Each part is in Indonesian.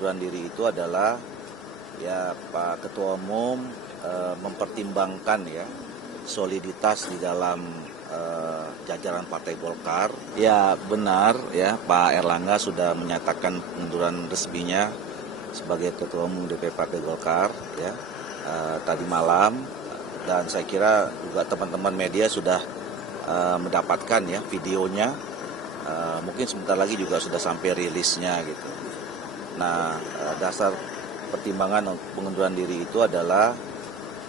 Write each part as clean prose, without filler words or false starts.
pengunduran diri itu adalah ya Pak Ketua Umum mempertimbangkan ya soliditas di dalam jajaran Partai Golkar. Ya benar ya Pak Erlangga sudah menyatakan pengunduran resminya sebagai Ketua Umum DPP Partai Golkar ya tadi malam, dan saya kira juga teman-teman media sudah mendapatkan ya videonya. Mungkin sebentar lagi juga sudah sampai rilisnya gitu. Nah, dasar pertimbangan pengunduran diri itu adalah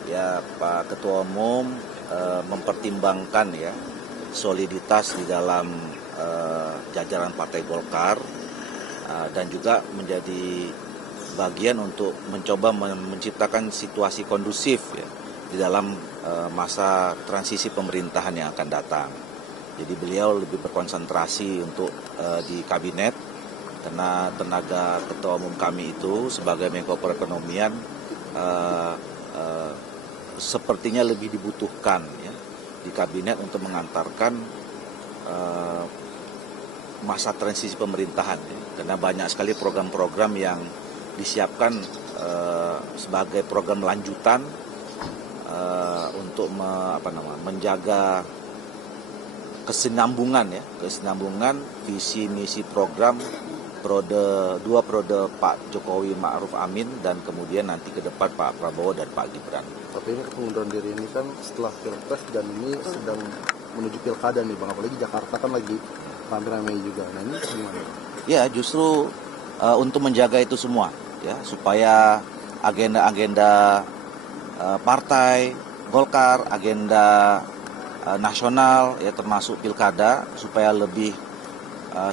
ya Pak Ketua Umum mempertimbangkan ya soliditas di dalam jajaran Partai Golkar dan juga menjadi bagian untuk mencoba menciptakan situasi kondusif ya di dalam masa transisi pemerintahan yang akan datang. Jadi beliau lebih berkonsentrasi untuk di kabinet, karena tenaga ketua umum kami itu sebagai Menko Perekonomian sepertinya lebih dibutuhkan ya di kabinet untuk mengantarkan masa transisi pemerintahan ya. Karena banyak sekali program-program yang disiapkan sebagai program lanjutan untuk menjaga kesinambungan visi misi program dua periode Pak Jokowi Ma'ruf Amin dan kemudian nanti ke depan Pak Prabowo dan Pak Gibran. Tapi ini pengunduran diri ini kan setelah Pilpres dan ini sedang menuju Pilkada nih Bang, apalagi Jakarta kan lagi ramai-ramai juga. Nah ini gimana? Ya justru untuk menjaga itu semua ya, supaya agenda-agenda partai Golkar, agenda nasional ya termasuk pilkada supaya lebih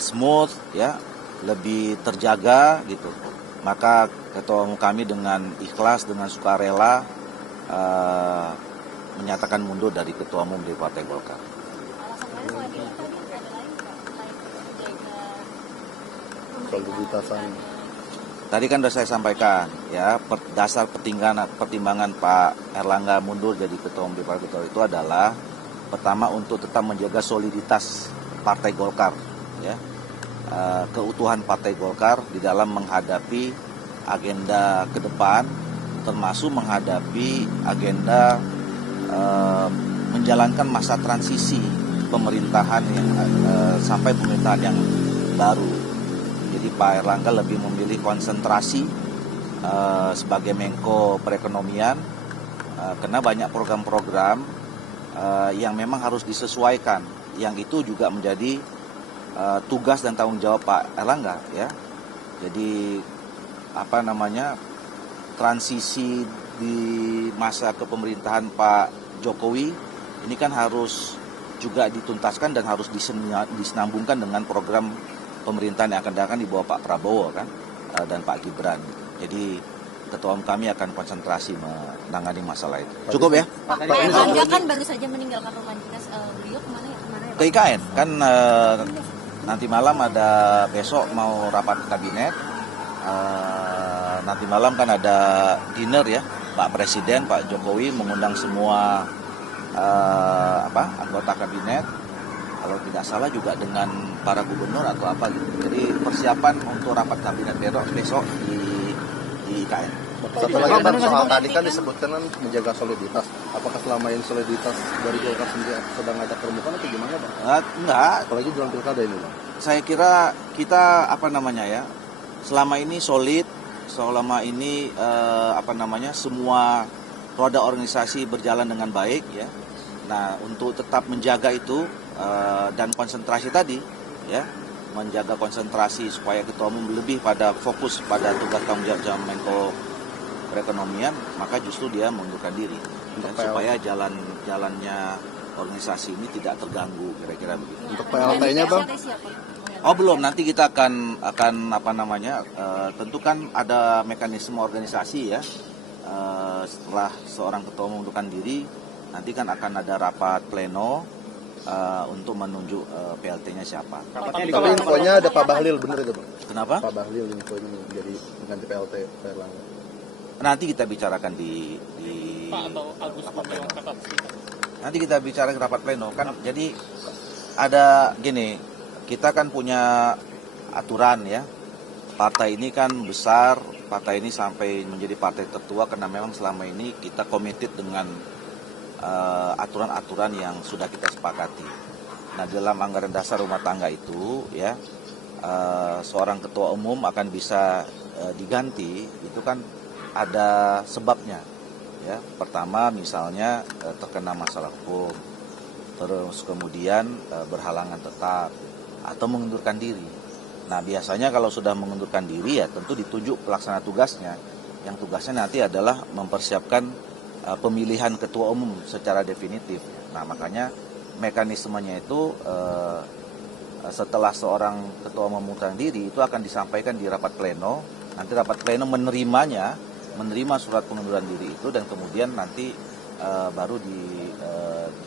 smooth ya, lebih terjaga gitu. Maka ketua umum kami dengan ikhlas, dengan sukarela menyatakan mundur dari ketua umum di Partai Golkar. Soliditasan. Tadi kan sudah saya sampaikan ya, dasar pertimbangan Pak Erlangga mundur jadi ketua umum di Partai Golkar itu adalah pertama untuk tetap menjaga soliditas Partai Golkar ya, keutuhan Partai Golkar di dalam menghadapi agenda ke depan, termasuk menghadapi agenda menjalankan masa transisi pemerintahan yang sampai pemerintahan yang baru. Jadi Pak Erlangga lebih memilih konsentrasi sebagai Menko Perekonomian karena banyak program-program yang memang harus disesuaikan, yang itu juga menjadi tugas dan tanggung jawab Pak Erlangga ya. Jadi transisi di masa kepemerintahan Pak Jokowi ini kan harus juga dituntaskan dan harus disenambungkan dengan program pemerintahan yang akan datang di bawah Pak Prabowo kan dan Pak Gibran. Jadi ketua umum kami akan konsentrasi menangani masalah itu. Cukup ya? Pak Erlangga kan baru saja meninggalkan rumah dinas, beliau kemana ya? Ke IKN kan nanti malam ada, besok mau rapat kabinet, nanti malam kan ada dinner ya, Pak Presiden, Pak Jokowi mengundang semua anggota kabinet, kalau tidak salah juga dengan para gubernur atau apa gitu. Jadi persiapan untuk rapat kabinet besok di IKN. Satu lagi Bang, soal tadi kan disebutkan kan menjaga soliditas. Apakah selama ini soliditas dari Golkar sendiri sedang ngajak permukaan atau gimana Bang? Enggak. Apalagi dalam pilkada ini Bang. Saya kira kita selama ini solid, selama ini semua roda organisasi berjalan dengan baik ya. Nah untuk tetap menjaga itu dan konsentrasi tadi ya, menjaga konsentrasi supaya ketua umum lebih pada fokus pada tugas tanggung jawab Menko Perekonomian, maka justru dia mengundurkan diri ya, supaya jalannya organisasi ini tidak terganggu, kira-kira begitu. Untuk PLT-nya Bang? Oh belum, nanti kita akan tentu kan ada mekanisme organisasi ya. Setelah seorang ketua umum mengundurkan diri, nanti kan akan ada rapat pleno untuk menunjuk PLT-nya siapa. Tapi infonya ada Pak Bahlil, benar itu Bang? Kenapa? Pak Bahlil infonya jadi mengganti PLT Pak Erlangga. Nanti kita bicarakan di Pak atau Agus pleno. Nanti kita bicara di rapat pleno kan. Jadi ada gini, kita kan punya aturan ya partai ini kan besar, partai ini sampai menjadi partai tertua karena memang selama ini kita committed dengan aturan-aturan yang sudah kita sepakati. Nah, dalam anggaran dasar rumah tangga itu ya seorang ketua umum akan bisa diganti itu kan ada sebabnya. Ya, pertama misalnya terkena masalah hukum, terus kemudian berhalangan tetap atau mengundurkan diri. Nah, biasanya kalau sudah mengundurkan diri ya tentu ditunjuk pelaksana tugasnya. Yang tugasnya nanti adalah mempersiapkan pemilihan ketua umum secara definitif. Nah, makanya mekanismenya itu setelah seorang ketua umum mengundurkan diri itu akan disampaikan di rapat pleno. Nanti rapat pleno menerima surat pengunduran diri itu dan kemudian nanti baru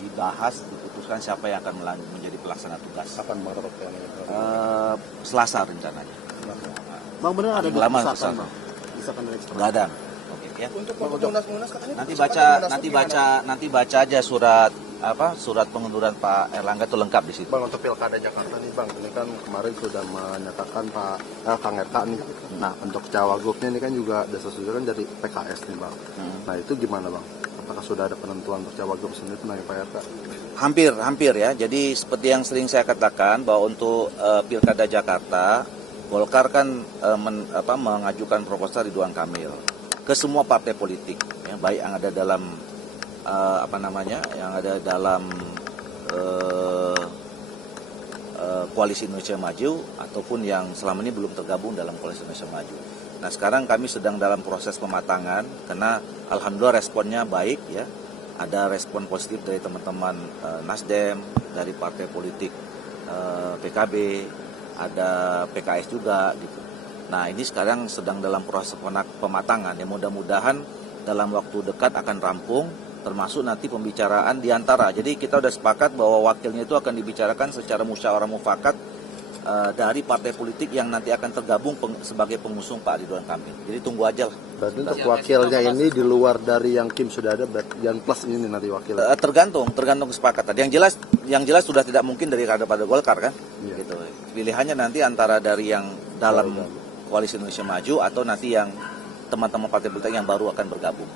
dibahas, diputuskan siapa yang akan menjadi pelaksana tugas. Kapan Bang rapat pleno? Selasa rencananya. Bang, benar ada Lama desakan, Selasa. Bang? Desakan dari eksternal. Nggak ada. Oke, ya. Untuk munas katanya Nanti baca aja surat pengunduran Pak Erlangga itu lengkap di situ. Bang, untuk Pilkada Jakarta nih Bang, ini kan kemarin sudah menyatakan Kang RK nih. Nah, untuk Cawagupnya ini kan juga desas-desusan dari PKS nih Bang. Nah, itu gimana Bang? Apakah sudah ada penentuan untuk Cawagup sendiri tentang Pak RK? Hampir ya. Jadi seperti yang sering saya katakan bahwa untuk Pilkada Jakarta, Golkar kan mengajukan proposal Ridwan Kamil ke semua partai politik, ya, baik yang ada dalam yang ada dalam Koalisi Indonesia Maju ataupun yang selama ini belum tergabung dalam Koalisi Indonesia Maju. Nah, sekarang kami sedang dalam proses pematangan karena alhamdulillah responnya baik ya. Ada respon positif dari teman-teman Nasdem, dari partai politik PKB, ada PKS juga gitu. Nah, ini sekarang sedang dalam proses pematangan ya, mudah-mudahan dalam waktu dekat akan rampung, termasuk nanti pembicaraan di antara. Jadi kita sudah sepakat bahwa wakilnya itu akan dibicarakan secara musyawarah mufakat dari partai politik yang nanti akan tergabung sebagai pengusung Pak Ridwan Kamil. Jadi tunggu aja lah. Berarti untuk wakilnya ini di luar dari yang Kim sudah ada, yang plus ini nanti wakil. Tergantung kesepakatan. Yang jelas sudah tidak mungkin dari kader Partai Golkar kan. Iya. Gitu. Pilihannya nanti antara dari yang dalam Koalisi Indonesia Maju atau nanti yang teman-teman partai politik yang baru akan bergabung.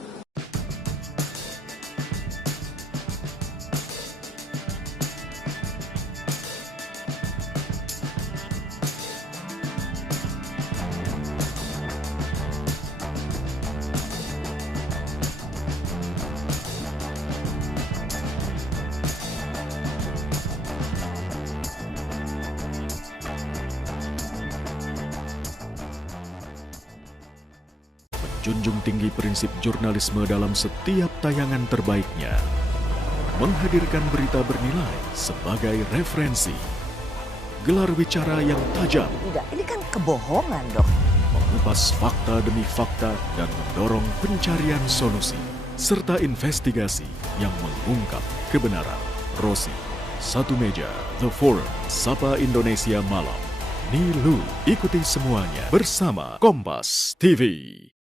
Junjung tinggi prinsip jurnalisme dalam setiap tayangan terbaiknya. Menghadirkan berita bernilai sebagai referensi. Gelar bicara yang tajam. Tidak, ini kan kebohongan dok. Mengupas fakta demi fakta dan mendorong pencarian solusi. Serta investigasi yang mengungkap kebenaran. Rosi, Satu Meja, The Forum, Sapa Indonesia Malam. Nilu, ikuti semuanya bersama Kompas TV.